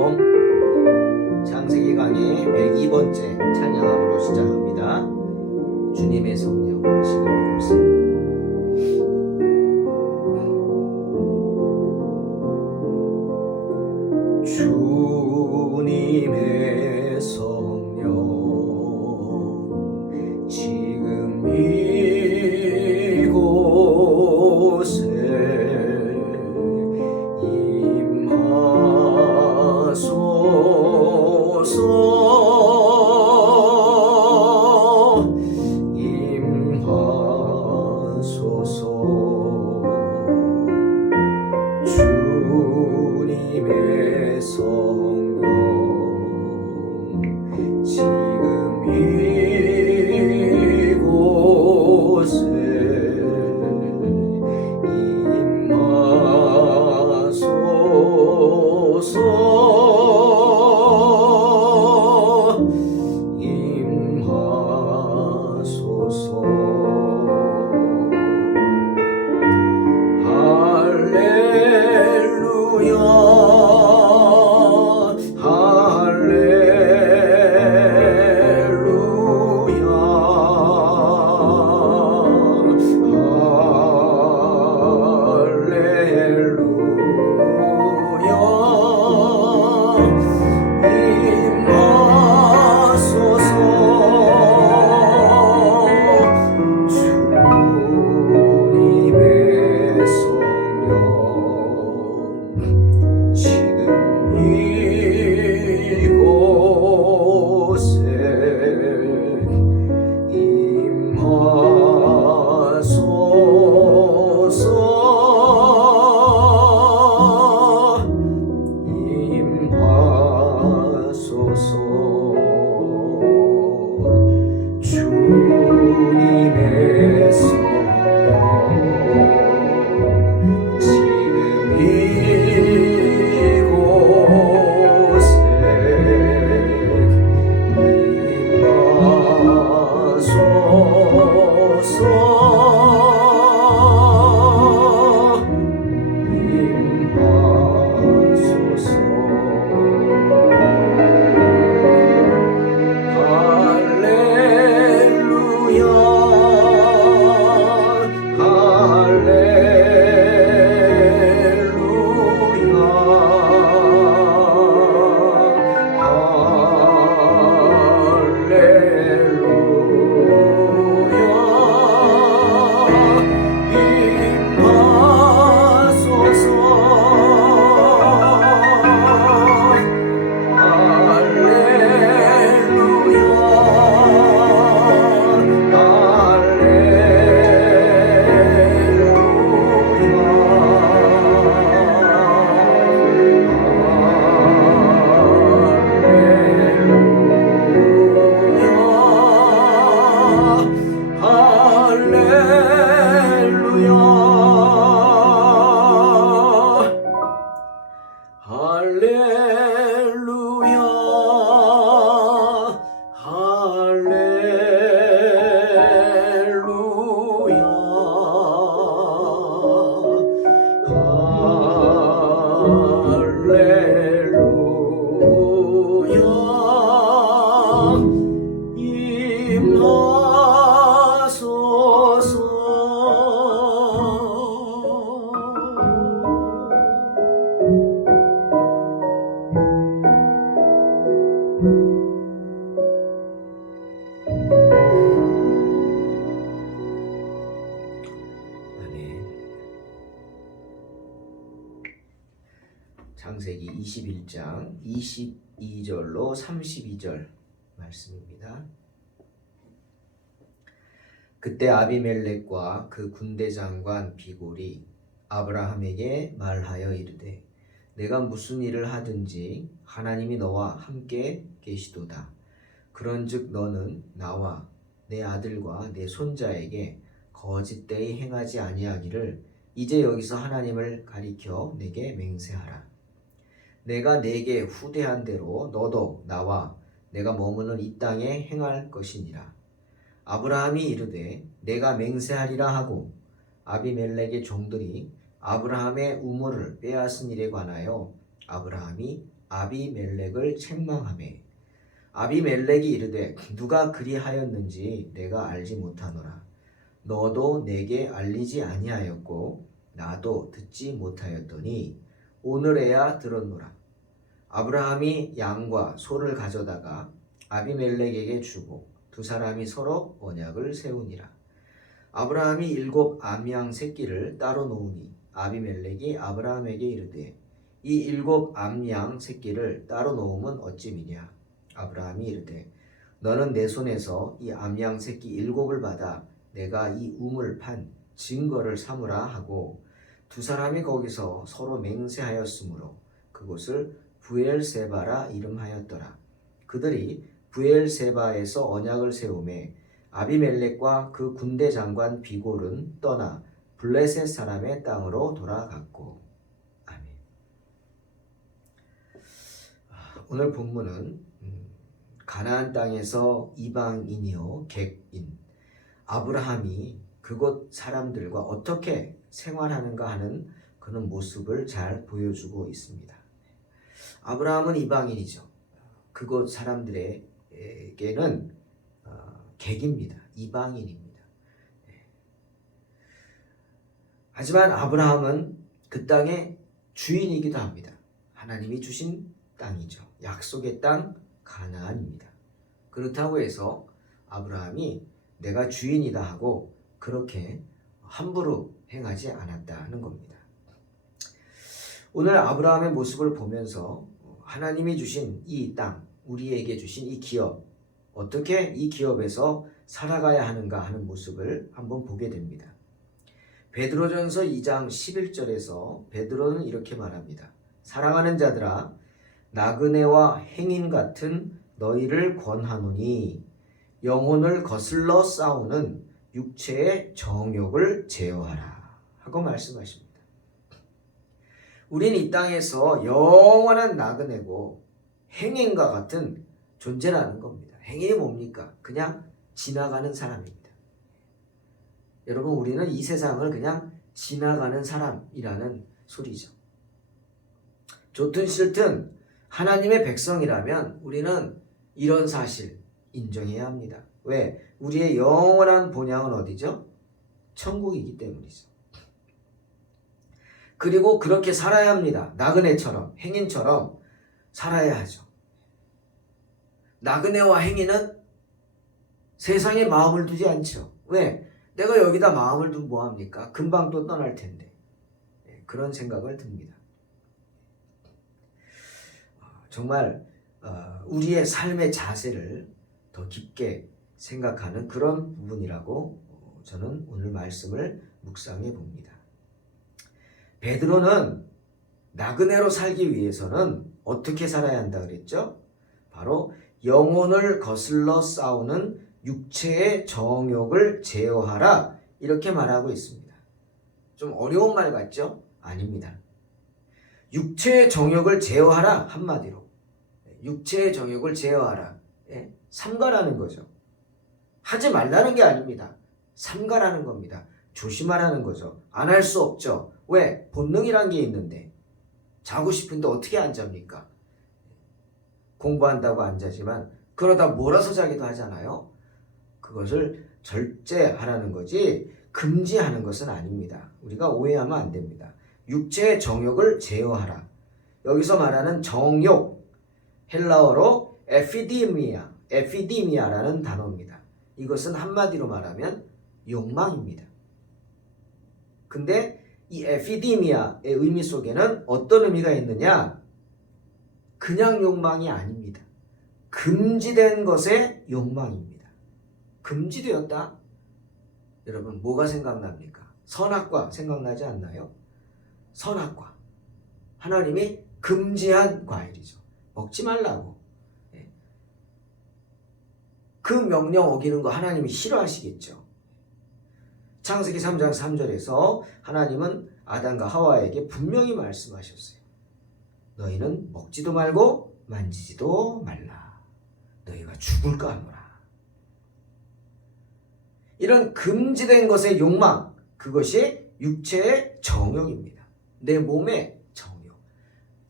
샬롬. 창세기 강의 102번째 찬양함으로 시작합니다. 주님의 성령 지금 이곳에. 주님의 성령 지금 이곳에 임하소서. 주님의 성령 지금 이곳에 임하소서. 주님의 성령 지금 이곳에 임하소서. 창세기 21장 22절로 32절 말씀입니다. 그때 아비멜렉과 그 군대 장관 비골이 아브라함에게 말하여 이르되 내가 무슨 일을 하든지 하나님이 너와 함께 계시도다. 그런즉 너는 나와 내 아들과 내 손자에게 거짓되이 행하지 아니하기를 이제 여기서 하나님을 가리켜 내게 맹세하라. 내가 내게 후대한 대로 너도 나와 내가 머무는 이 땅에 행할 것이니라. 아브라함이 이르되 내가 맹세하리라 하고 아비멜렉의 종들이 아브라함의 우물을 빼앗은 일에 관하여 아브라함이 아비멜렉을 책망하매 아비멜렉이 이르되 누가 그리하였는지 내가 알지 못하노라. 너도 내게 알리지 아니하였고 나도 듣지 못하였더니 오늘에야 들었노라. 아브라함이 양과 소를 가져다가 아비멜렉에게 주고 두 사람이 서로 언약을 세우니라. 아브라함이 7 암양 새끼를 따로 놓으니 아비멜렉이 아브라함에게 이르되 이 7 암양 새끼를 따로 놓으면 어찌미냐. 아브라함이 이르되 너는 내 손에서 이 암양 새끼 7을 받아 내가 이 우물 판 증거를 삼으라 하고 두 사람이 거기서 서로 맹세하였으므로 그곳을 부엘세바라 이름하였더라. 그들이 부엘세바에서 언약을 세우매 아비멜렉과 그 군대 장관 비골은 떠나 블레셋 사람의 땅으로 돌아갔고. 아멘. 오늘 본문은 가나안 땅에서 이방인이요 객인 아브라함이 그곳 사람들과 어떻게 생활하는가 하는 그런 모습을 잘 보여주고 있습니다. 아브라함은 이방인이죠. 그곳 사람들에게는 객입니다. 이방인입니다. 하지만 아브라함은 그 땅의 주인이기도 합니다. 하나님이 주신 땅이죠. 약속의 땅 가나안입니다. 그렇다고 해서 아브라함이 내가 주인이다 하고 그렇게 함부로 행하지 않았다는 겁니다. 오늘 아브라함의 모습을 보면서 하나님이 주신 이 땅, 우리에게 주신 이 기업, 어떻게 이 기업에서 살아가야 하는가 하는 모습을 한번 보게 됩니다. 베드로전서 2장 11절에서 베드로는 이렇게 말합니다. 사랑하는 자들아, 나그네와 행인 같은 너희를 권하노니 영혼을 거슬러 싸우는 육체의 정욕을 제어하라 하고 말씀하십니다. 우린 이 땅에서 영원한 나그네고 행인과 같은 존재라는 겁니다. 행인이 뭡니까? 그냥 지나가는 사람입니다. 여러분, 우리는 이 세상을 그냥 지나가는 사람이라는 소리죠. 좋든 싫든 하나님의 백성이라면 우리는 이런 사실 인정해야 합니다. 왜? 우리의 영원한 본향은 어디죠? 천국이기 때문이죠. 그리고 그렇게 살아야 합니다. 나그네처럼, 행인처럼 살아야 하죠. 나그네와 행인은 세상에 마음을 두지 않죠. 왜? 내가 여기다 마음을 두면 뭐합니까? 금방 또 떠날 텐데. 그런 생각을 듭니다. 정말 우리의 삶의 자세를 더 깊게 생각하는 그런 부분이라고 저는 오늘 말씀을 묵상해 봅니다. 베드로는 나그네로 살기 위해서는 어떻게 살아야 한다 그랬죠? 바로 영혼을 거슬러 싸우는 육체의 정욕을 제어하라 이렇게 말하고 있습니다. 좀 어려운 말 같죠? 아닙니다. 육체의 정욕을 제어하라 한마디로 육체의 정욕을 제어하라. 삼가라는 거죠. 하지 말라는 게 아닙니다. 삼가라는 겁니다. 조심하라는 거죠. 안 할 수 없죠. 왜? 본능이란 게 있는데 자고 싶은데 어떻게 안 잡니까? 공부한다고 안 자지만 그러다 몰아서 자기도 하잖아요. 그것을 절제하라는 거지 금지하는 것은 아닙니다. 우리가 오해하면 안 됩니다. 육체의 정욕을 제어하라. 여기서 말하는 정욕, 헬라어로 에피디미아라는 단어입니다. 이것은 한마디로 말하면 욕망입니다. 근데 이 에피디미아의 의미 속에는 어떤 의미가 있느냐? 그냥 욕망이 아닙니다. 금지된 것의 욕망입니다. 금지되었다? 여러분 뭐가 생각납니까? 선악과 생각나지 않나요? 선악과. 하나님이 금지한 과일이죠. 먹지 말라고. 그 명령 어기는 거 하나님이 싫어하시겠죠. 창세기 3장 3절에서 하나님은 아담과 하와에게 분명히 말씀하셨어요. 너희는 먹지도 말고 만지지도 말라. 너희가 죽을까 하노라. 이런 금지된 것의 욕망, 그것이 육체의 정욕입니다. 내 몸의 정욕.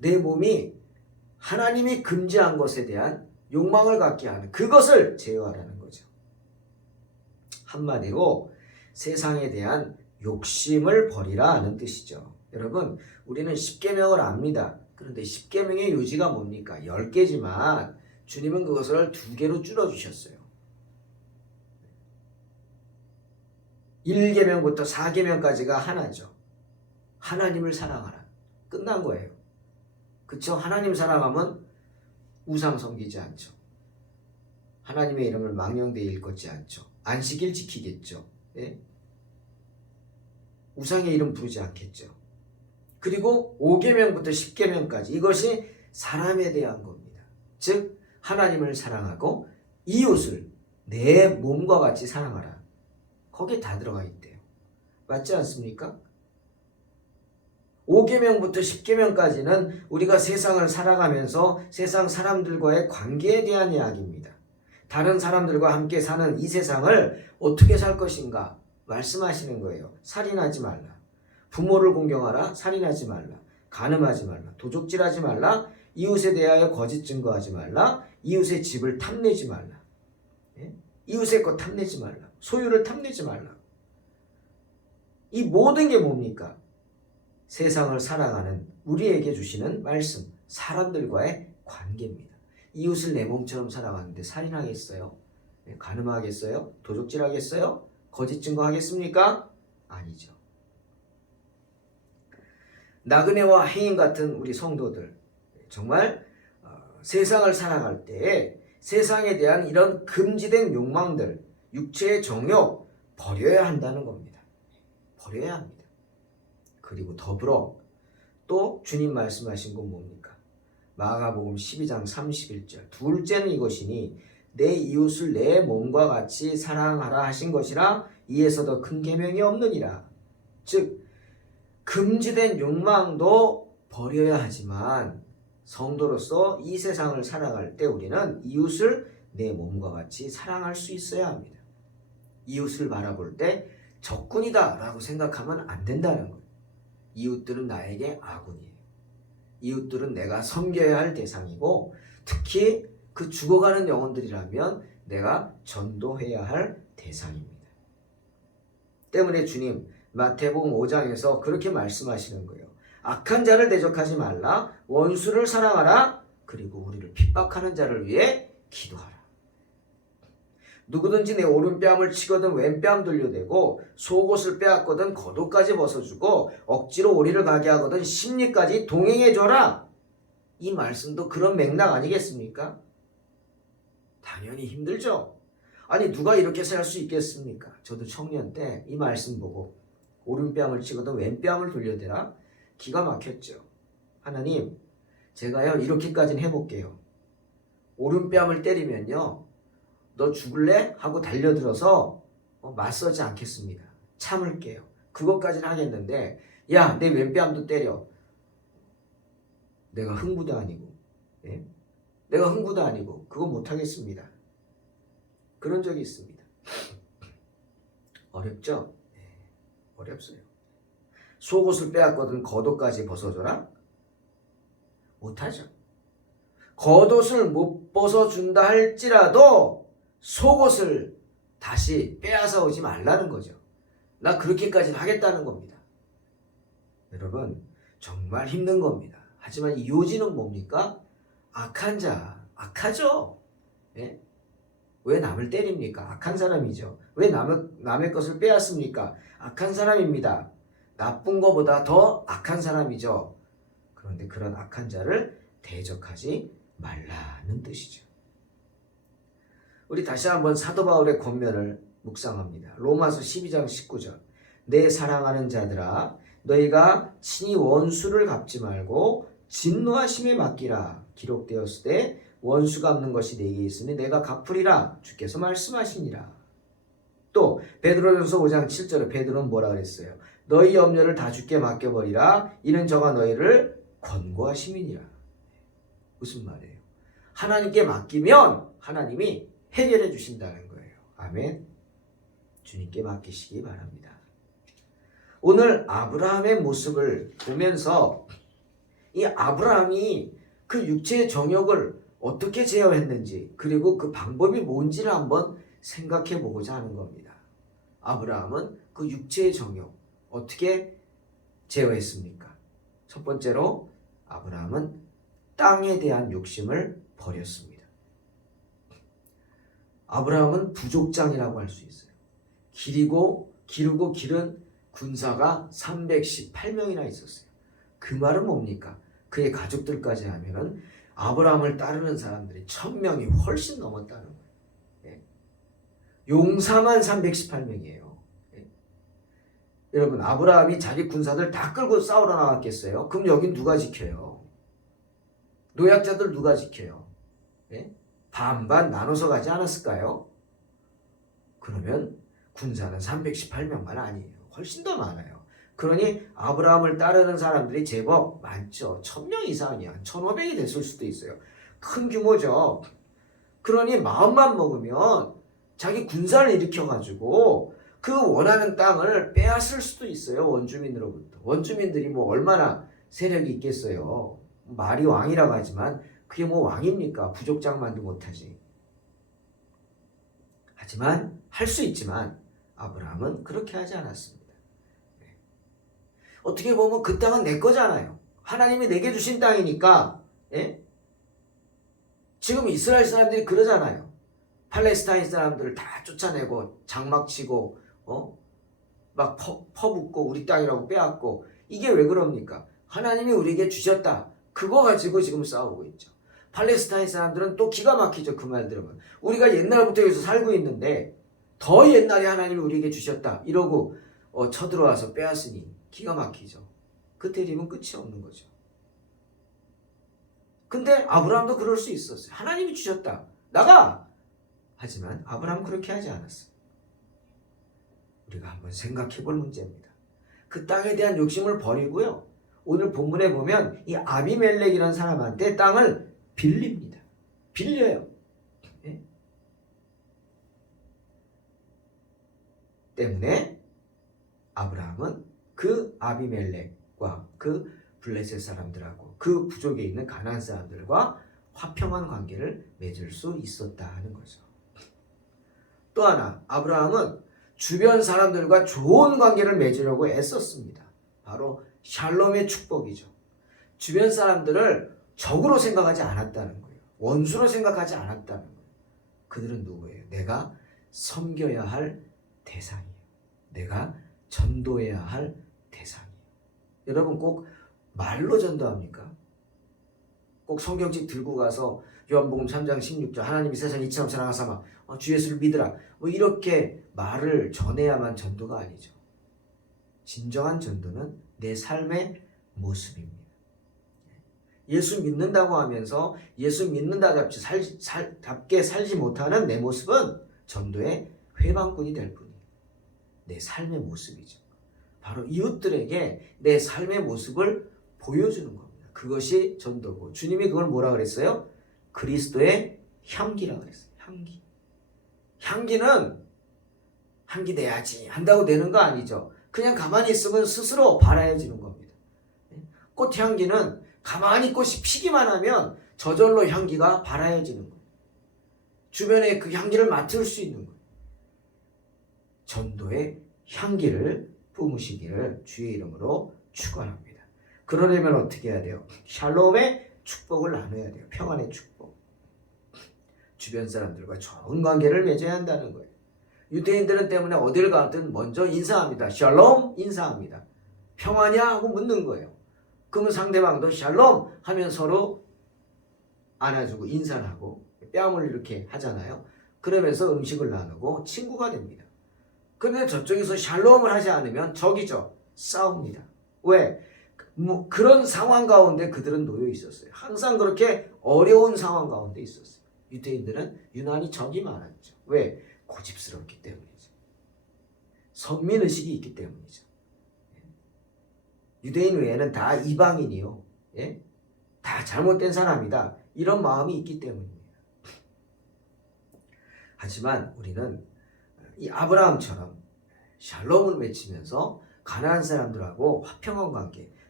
내 몸이 하나님이 금지한 것에 대한 욕망을 갖게 하는 그것을 제어하라는 거죠. 한마디로 세상에 대한 욕심을 버리라 하는 뜻이죠. 여러분, 우리는 십계명을 압니다. 그런데 십계명의 요지가 뭡니까? 10개지만 주님은 그것을 2개로 줄여주셨어요. 1계명부터 4계명까지가 하나죠. 하나님을 사랑하라. 끝난 거예요. 그쵸? 하나님 사랑하면 우상 섬기지 않죠. 하나님의 이름을 망령되이 일컫지 않죠. 안식일 지키겠죠. 예? 우상의 이름 부르지 않겠죠. 그리고 5계명부터 10계명까지 이것이 사람에 대한 겁니다. 즉 하나님을 사랑하고 이웃을 내 몸과 같이 사랑하라. 거기에 다 들어가 있대요. 맞지 않습니까? 5계명부터 10계명까지는 우리가 세상을 살아가면서 세상 사람들과의 관계에 대한 이야기입니다. 다른 사람들과 함께 사는 이 세상을 어떻게 살 것인가 말씀하시는 거예요. 살인하지 말라. 부모를 공경하라. 살인하지 말라. 간음하지 말라. 도적질하지 말라. 이웃에 대하여 거짓 증거하지 말라. 이웃의 집을 탐내지 말라. 예? 이웃의 것 탐내지 말라. 소유를 탐내지 말라. 이 모든 게 뭡니까? 세상을 살아가는 우리에게 주시는 말씀, 사람들과의 관계입니다. 이웃을 내 몸처럼 살아가는데 살인하겠어요? 간음하겠어요? 도적질하겠어요? 거짓 증거하겠습니까? 아니죠. 나그네와 해인 같은 우리 성도들, 정말 세상을 살아갈 때 세상에 대한 이런 금지된 욕망들, 육체의 정욕 버려야 한다는 겁니다. 버려야 합니다. 그리고 더불어 또 주님 말씀하신 건 뭡니까? 마가복음 12장 31절. 둘째는 이것이니 내 이웃을 내 몸과 같이 사랑하라 하신 것이라 이에서 더 큰 계명이 없느니라. 즉 금지된 욕망도 버려야 하지만 성도로서 이 세상을 살아갈 때 우리는 이웃을 내 몸과 같이 사랑할 수 있어야 합니다. 이웃을 바라볼 때 적군이다 라고 생각하면 안 된다는 거예요. 이웃들은 나에게 아군이에요. 이웃들은 내가 섬겨야 할 대상이고 특히 그 죽어가는 영혼들이라면 내가 전도해야 할 대상입니다. 때문에 주님 마태복음 5장에서 그렇게 말씀하시는 거예요. 악한 자를 대적하지 말라. 원수를 사랑하라. 그리고 우리를 핍박하는 자를 위해 기도하라. 누구든지 내 오른뺨을 치거든 왼뺨 돌려대고 속옷을 빼앗거든 겉옷까지 벗어주고 억지로 오리를 가게 하거든 심리까지 동행해줘라. 이 말씀도 그런 맥락 아니겠습니까? 당연히 힘들죠. 아니 누가 이렇게 살 수 있겠습니까? 저도 청년 때 이 말씀 보고 오른뺨을 치거든 왼뺨을 돌려대라. 기가 막혔죠. 하나님 제가요 이렇게까지는 해볼게요. 오른뺨을 때리면요 너 죽을래? 하고 달려들어서 맞서지 않겠습니다. 참을게요. 그것까지는 하겠는데 야 내 왼뺨도 때려. 내가 흥부도 아니고 예? 내가 흥부도 아니고 그거 못하겠습니다. 그런 적이 있습니다. 어렵죠? 네, 어렵어요. 속옷을 빼앗거든 겉옷까지 벗어줘라? 못하죠. 겉옷을 못 벗어준다 할지라도 속옷을 다시 빼앗아 오지 말라는 거죠. 나 그렇게까지는 하겠다는 겁니다. 여러분 정말 힘든 겁니다. 하지만 이 요지는 뭡니까? 악한 자, 악하죠. 예? 왜 남을 때립니까? 악한 사람이죠. 왜 남의 것을 빼앗습니까? 악한 사람입니다. 나쁜 것보다 더 악한 사람이죠. 그런데 그런 악한 자를 대적하지 말라는 뜻이죠. 우리 다시 한번 사도 바울의 권면을 묵상합니다. 로마서 12장 19절. 내 사랑하는 자들아 너희가 친히 원수를 갚지 말고 진노하심에 맡기라. 기록되었을 때 원수 갚는 것이 내게 있으니 내가 갚으리라. 주께서 말씀하시니라. 또 베드로전서 5장 7절에 베드로는 뭐라 그랬어요? 너희 염려를 다 주께 맡겨버리라. 이는 저가 너희를 권고하심이니라. 무슨 말이에요? 하나님께 맡기면 하나님이 해결해 주신다는 거예요. 아멘. 주님께 맡기시기 바랍니다. 오늘 아브라함의 모습을 보면서 이 아브라함이 그 육체의 정욕을 어떻게 제어했는지 그리고 그 방법이 뭔지를 한번 생각해 보고자 하는 겁니다. 아브라함은 그 육체의 정욕 어떻게 제어했습니까? 첫 번째로 아브라함은 땅에 대한 욕심을 버렸습니다. 아브라함은 부족장이라고 할 수 있어요. 기르고 기른 군사가 318명이나 있었어요. 그 말은 뭡니까? 그의 가족들까지 하면은 아브라함을 따르는 사람들이 1000명이 훨씬 넘었다는 거예요. 예. 용사만 318명이에요. 예. 여러분, 아브라함이 자기 군사들 다 끌고 싸우러 나갔겠어요? 그럼 여긴 누가 지켜요? 노약자들 누가 지켜요? 예? 반반 나눠서 가지 않았을까요? 그러면 군사는 318명만 아니에요. 훨씬 더 많아요. 그러니 아브라함을 따르는 사람들이 제법 많죠. 1000명 이상이야. 1500이 됐을 수도 있어요. 큰 규모죠. 그러니 마음만 먹으면 자기 군사를 일으켜가지고 그 원하는 땅을 빼앗을 수도 있어요. 원주민으로부터. 원주민들이 뭐 얼마나 세력이 있겠어요. 말이 왕이라고 하지만 그게 뭐 왕입니까? 부족장만도 못하지. 하지만 할 수 있지만 아브라함은 그렇게 하지 않았습니다. 어떻게 보면 그 땅은 내 거잖아요. 하나님이 내게 주신 땅이니까. 예? 지금 이스라엘 사람들이 그러잖아요. 팔레스타인 사람들을 다 쫓아내고 장막치고 막 퍼붓고 우리 땅이라고 빼앗고 이게 왜 그럽니까? 하나님이 우리에게 주셨다. 그거 가지고 지금 싸우고 있죠. 팔레스타인 사람들은 또 기가 막히죠. 그 말 들으면. 우리가 옛날부터 여기서 살고 있는데 더 옛날에 하나님이 우리에게 주셨다. 이러고 쳐들어와서 빼앗으니 기가 막히죠. 그 때리면 끝이 없는 거죠. 근데 아브라함도 그럴 수 있었어요. 하나님이 주셨다. 나가! 하지만 아브라함은 그렇게 하지 않았어요. 우리가 한번 생각해 볼 문제입니다. 그 땅에 대한 욕심을 버리고요. 오늘 본문에 보면 이 아비멜렉이라는 사람한테 땅을 빌립니다. 빌려요. 예? 때문에 아브라함은 그 아비멜렉과 그 블레셋 사람들하고 그 부족에 있는 가나안 사람들과 화평한 관계를 맺을 수 있었다 하는 거죠. 또 하나, 아브라함은 주변 사람들과 좋은 관계를 맺으려고 애썼습니다. 바로 샬롬의 축복이죠. 주변 사람들을 적으로 생각하지 않았다는 거예요. 원수로 생각하지 않았다는 거예요. 그들은 누구예요? 내가 섬겨야 할 대상이에요. 내가 전도해야 할 대상이에요. 여러분 꼭 말로 전도합니까? 꼭 성경책 들고 가서 요한복음 3장 16절 하나님이 세상 이처럼 사랑하사 주 예수를 믿으라 뭐 이렇게 말을 전해야만 전도가 아니죠. 진정한 전도는 내 삶의 모습입니다. 예수 믿는다고 하면서 예수 믿는다답게 살지 못하는 내 모습은 전도의 회방꾼이 될 뿐이에요. 내 삶의 모습이죠. 바로 이웃들에게 내 삶의 모습을 보여주는 겁니다. 그것이 전도고 주님이 그걸 뭐라 그랬어요? 그리스도의 향기라 그랬어요. 향기. 향기는 향기 내야지 한다고 되는 거 아니죠. 그냥 가만히 있으면 스스로 발아여지는 겁니다. 꽃향기는 가만히 꽃이 피기만 하면 저절로 향기가 발아여지는 거예요. 주변에 그 향기를 맡을 수 있는 거예요. 전도의 향기를 뿜으시기를 주의 이름으로 축원합니다. 그러려면 어떻게 해야 돼요? 샬롬의 축복을 나눠야 돼요. 평안의 축복. 주변 사람들과 좋은 관계를 맺어야 한다는 거예요. 유대인들은 때문에 어딜 가든 먼저 인사합니다. 샬롬 인사합니다. 평안이야? 하고 묻는 거예요. 그러면 상대방도 샬롬 하면 서로 안아주고 인사를 하고 뺨을 이렇게 하잖아요. 그러면서 음식을 나누고 친구가 됩니다. 그런데 저쪽에서 샬롬을 하지 않으면 적이죠. 싸웁니다. 왜? 뭐 그런 상황 가운데 그들은 놓여 있었어요. 항상 그렇게 어려운 상황 가운데 있었어요. 유대인들은 유난히 적이 많았죠. 왜? 고집스럽기 때문이죠. 선민의식이 있기 때문이죠. 유대인 외에는 다 이방인이요. 예? 다 잘못된 사람이다. 이런 마음이 있기 때문입니다. 하지만 우리는 이 아브라함처럼 샬롬을 맺히면서 가나안 사람들하고 화평한 관계,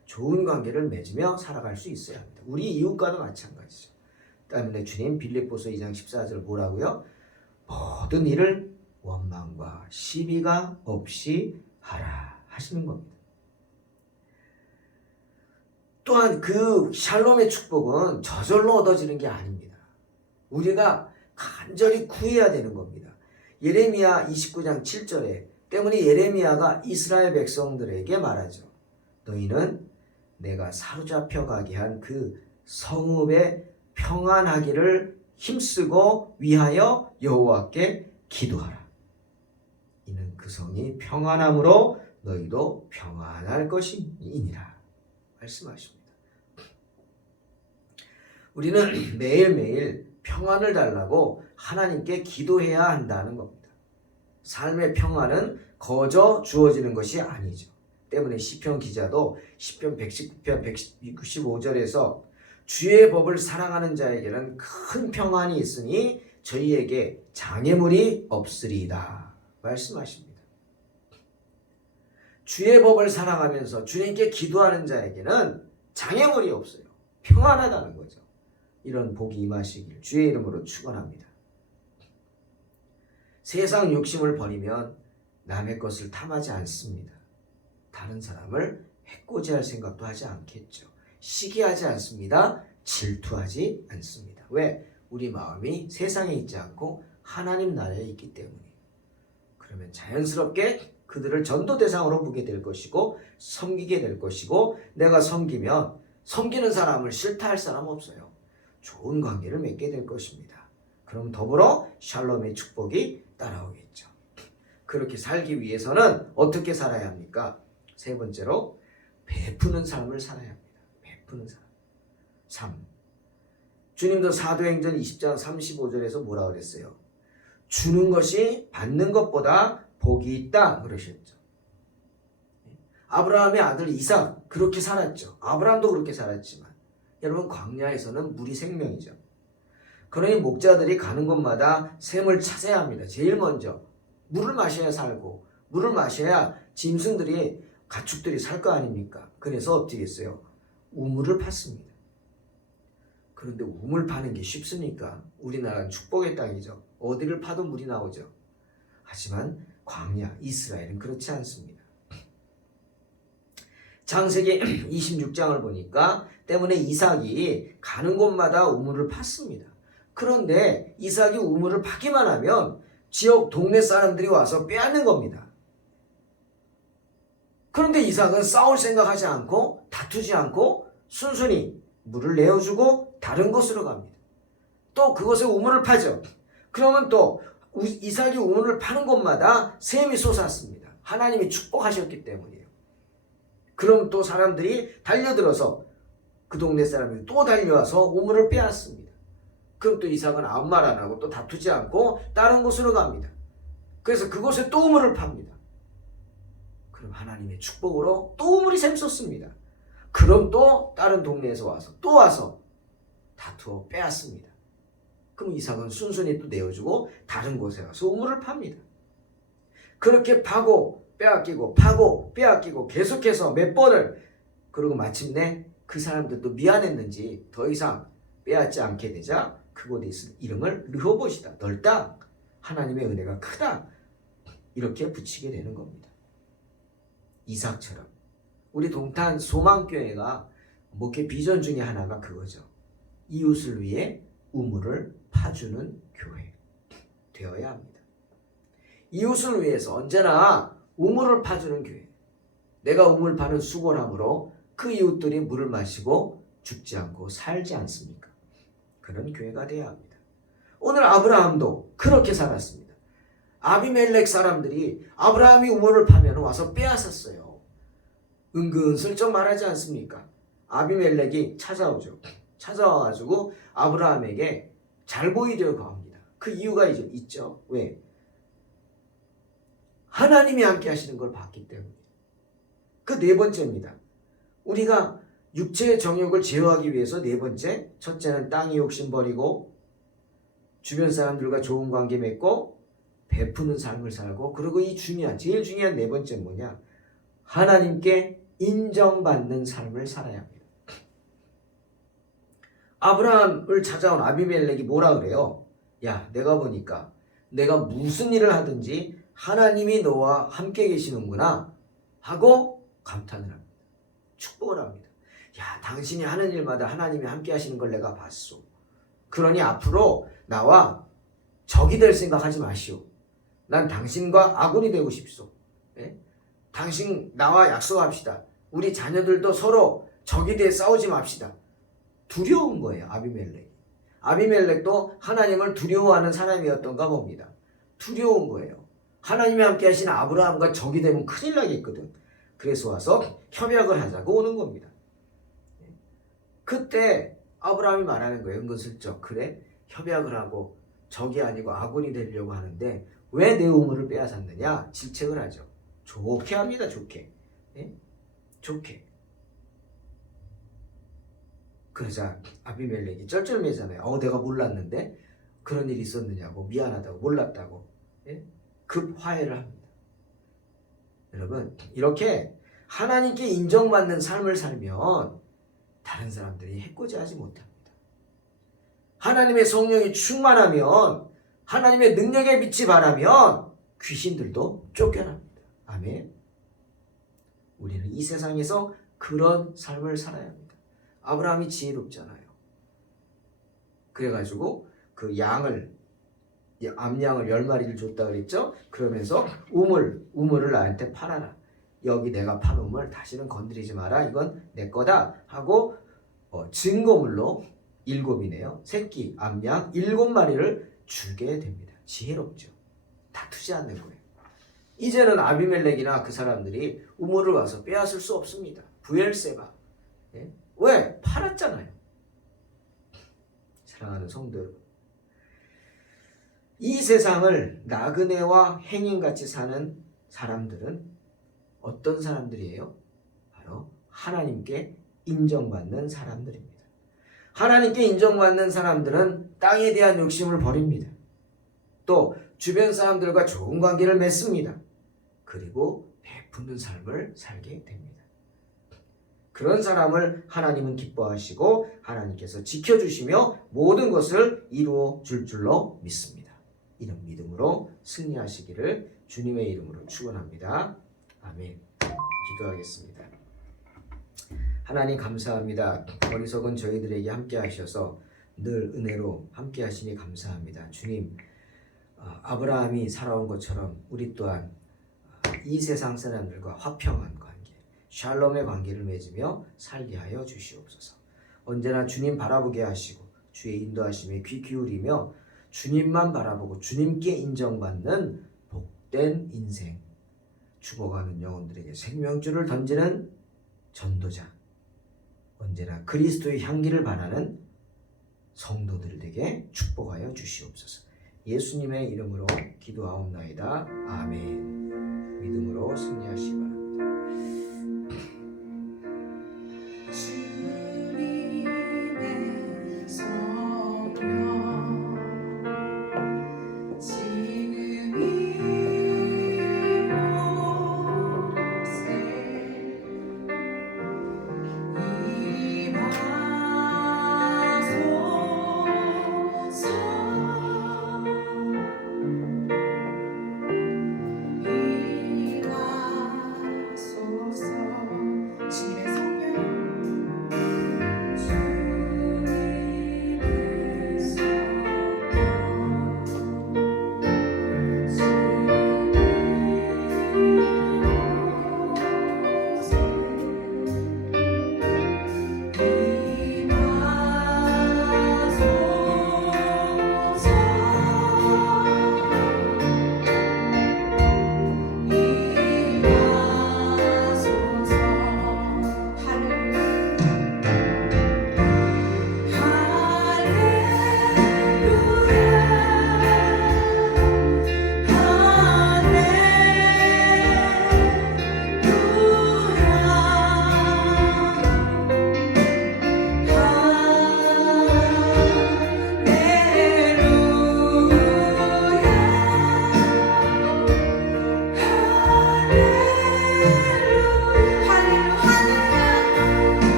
좋은 관계를 맺으며 살아갈 수 있어야 합니다. 우리 이웃과도 마찬가지죠. 때문에 주님 빌립보서 2장 14절 뭐라고요? 모든 일을 원망과 시비가 없이 하라 하시는 겁니다. 또한 그 샬롬의 축복은 저절로 얻어지는 게 아닙니다. 우리가 간절히 구해야 되는 겁니다. 예레미야 29장 7절에 때문에 예레미야가 이스라엘 백성들에게 말하죠. 너희는 내가 사로잡혀 가게 한 그 성읍에 평안하기를 힘쓰고 위하여 여호와께 기도하라. 이는 그 성이 평안함으로 너희도 평안할 것이니라 말씀하십니다. 우리는 매일매일 평안을 달라고 하나님께 기도해야 한다는 겁니다. 삶의 평안은 거저 주어지는 것이 아니죠. 때문에 시편 기자도 시편 119편 165절에서 주의 법을 사랑하는 자에게는 큰 평안이 있으니 저희에게 장애물이 없으리이다 말씀하십니다. 주의 법을 사랑하면서 주님께 기도하는 자에게는 장애물이 없어요. 평안하다는 거죠. 이런 복이 임하시길 주의 이름으로 축원합니다. 세상 욕심을 버리면 남의 것을 탐하지 않습니다. 다른 사람을 해코지할 생각도 하지 않겠죠. 시기하지 않습니다. 질투하지 않습니다. 왜? 우리 마음이 세상에 있지 않고 하나님 나라에 있기 때문이에요. 그러면 자연스럽게 그들을 전도 대상으로 보게 될 것이고 섬기게 될 것이고 내가 섬기면 섬기는 사람을 싫다 할 사람 없어요. 좋은 관계를 맺게 될 것입니다. 그럼 더불어 샬롬의 축복이 따라오겠죠. 그렇게 살기 위해서는 어떻게 살아야 합니까? 세 번째로 베푸는 삶을 살아야 합니다. 베푸는 삶. 3. 주님도 사도행전 20장 35절에서 뭐라 그랬어요? 주는 것이 받는 것보다 복이 있다 그러셨죠. 아브라함의 아들 이삭 그렇게 살았죠. 아브라함도 그렇게 살았지만 여러분 광야에서는 물이 생명이죠. 그러니 목자들이 가는 곳마다 샘을 찾아야 합니다. 제일 먼저 물을 마셔야 살고 물을 마셔야 짐승들이 가축들이 살 거 아닙니까? 그래서 어떻게 했어요? 우물을 팠습니다. 그런데 우물 파는 게 쉽습니까? 우리나라는 축복의 땅이죠. 어디를 파도 물이 나오죠. 하지만 광야 이스라엘은 그렇지 않습니다. 창세기 26장을 보니까 때문에 이삭이 가는 곳마다 우물을 팠습니다. 그런데 이삭이 우물을 파기만 하면 지역 동네 사람들이 와서 빼앗는 겁니다. 그런데 이삭은 싸울 생각하지 않고 다투지 않고 순순히 물을 내어주고 다른 곳으로 갑니다. 또 그곳에 우물을 파죠. 그러면 또 이삭이 우물을 파는 곳마다 샘이 솟았습니다. 하나님이 축복하셨기 때문이에요. 그럼 또 사람들이 달려들어서 그 동네 사람들이 또 달려와서 우물을 빼앗습니다. 그럼 또 이삭은 아무 말 안 하고 또 다투지 않고 다른 곳으로 갑니다. 그래서 그곳에 또 우물을 팝니다. 그럼 하나님의 축복으로 또 우물이 샘솟습니다. 그럼 또 다른 동네에서 와서 또 와서 다투어 빼앗습니다. 그럼 이삭은 순순히 또 내어주고 다른 곳에 가서 우물을 팝니다. 그렇게 파고 빼앗기고 파고 빼앗기고 계속해서 몇 번을 그리고 마침내 그 사람들도 미안했는지 더 이상 빼앗지 않게 되자 그곳에 있을 이름을 르호봇이다. 넓다. 하나님의 은혜가 크다. 이렇게 붙이게 되는 겁니다. 이삭처럼 우리 동탄 소망교회가 목회 비전 중에 하나가 그거죠. 이웃을 위해 우물을 파주는 교회 되어야 합니다. 이웃을 위해서 언제나 우물을 파주는 교회. 내가 우물 파는 수고람으로 그 이웃들이 물을 마시고 죽지 않고 살지 않습니까? 그런 교회가 되어야 합니다. 오늘 아브라함도 그렇게 살았습니다. 아비멜렉 사람들이 아브라함이 우물을 파면 와서 빼앗았어요. 은근슬쩍 말하지 않습니까? 아비멜렉이 찾아오죠. 찾아와가지고 아브라함에게 잘 보이려고 합니다. 그 이유가 있죠. 왜? 하나님이 함께 하시는 걸 봤기 때문에. 그 네 번째입니다. 우리가 육체의 정욕을 제어하기 위해서 네 번째, 첫째는 땅의 욕심 버리고 주변 사람들과 좋은 관계 맺고 베푸는 삶을 살고 그리고 제일 중요한 네 번째는 뭐냐? 하나님께 인정받는 삶을 살아야 합니다. 아브라함을 찾아온 아비멜렉이 뭐라 그래요? 야, 내가 보니까 내가 무슨 일을 하든지 하나님이 너와 함께 계시는구나 하고 감탄을 합니다. 축복을 합니다. 야, 당신이 하는 일마다 하나님이 함께 하시는 걸 내가 봤소. 그러니 앞으로 나와 적이 될 생각하지 마시오. 난 당신과 아군이 되고 싶소. 예? 당신 나와 약속합시다. 우리 자녀들도 서로 적이 돼 싸우지 맙시다. 두려운 거예요, 아비멜렉. 아비멜렉도 하나님을 두려워하는 사람이었던가 봅니다. 두려운 거예요. 하나님이 함께 하신 아브라함과 적이 되면 큰일 나겠거든. 그래서 와서 협약을 하자고 오는 겁니다. 그때 아브라함이 말하는 거예요. 은근슬쩍. 그래? 협약을 하고 적이 아니고 아군이 되려고 하는데 왜 내 우물을 빼앗았느냐? 질책을 하죠. 좋게 합니다. 좋게. 예? 좋게. 그러자 아비멜렉이 쩔쩔매잖아요. 내가 몰랐는데 그런 일이 있었느냐고 미안하다고 몰랐다고. 예? 급 화해를 합니다. 여러분 이렇게 하나님께 인정받는 삶을 살면 다른 사람들이 해코지하지 못합니다. 하나님의 성령이 충만하면 하나님의 능력의 빛이 바라면 귀신들도 쫓겨납니다. 아멘. 우리는 이 세상에서 그런 삶을 살아야 합니다. 아브라함이 지혜롭잖아요. 그래가지고 그 암양을 10마리를 줬다 그랬죠. 그러면서 우물을 나한테 팔아라. 여기 내가 판 우물 다시는 건드리지 마라. 이건 내 거다 하고 증거물로 7이네요. 새끼 암양 7마리를 주게 됩니다. 지혜롭죠. 다투지 않는 거예요. 이제는 아비멜렉이나 그 사람들이 우물을 와서 빼앗을 수 없습니다. 브엘세바. 예? 왜? 팔았잖아요. 사랑하는 성도 여러분. 이 세상을 나그네와 행인같이 사는 사람들은 어떤 사람들이에요? 바로 하나님께 인정받는 사람들입니다. 하나님께 인정받는 사람들은 땅에 대한 욕심을 버립니다. 또 주변 사람들과 좋은 관계를 맺습니다. 그리고 베푸는 삶을 살게 됩니다. 그런 사람을 하나님은 기뻐하시고 하나님께서 지켜주시며 모든 것을 이루어 줄 줄로 믿습니다. 이런 믿음으로 승리하시기를 주님의 이름으로 축원합니다. 아멘. 기도하겠습니다. 하나님 감사합니다. 어리석은 저희들에게 함께 하셔서 늘 은혜로 함께 하시니 감사합니다. 주님, 아브라함이 살아온 것처럼 우리 또한 이 세상 사람들과 화평한 관계, 샬롬의 관계를 맺으며 살게 하여 주시옵소서. 언제나 주님 바라보게 하시고 주의 인도하심에 귀 기울이며 주님만 바라보고 주님께 인정받는 복된 인생, 죽어가는 영혼들에게 생명줄을 던지는 전도자, 언제나 그리스도의 향기를 바라는 성도들에게 축복하여 주시옵소서. 예수님의 이름으로 기도하옵나이다. 아멘. 믿음으로 승리하시기 바랍니다.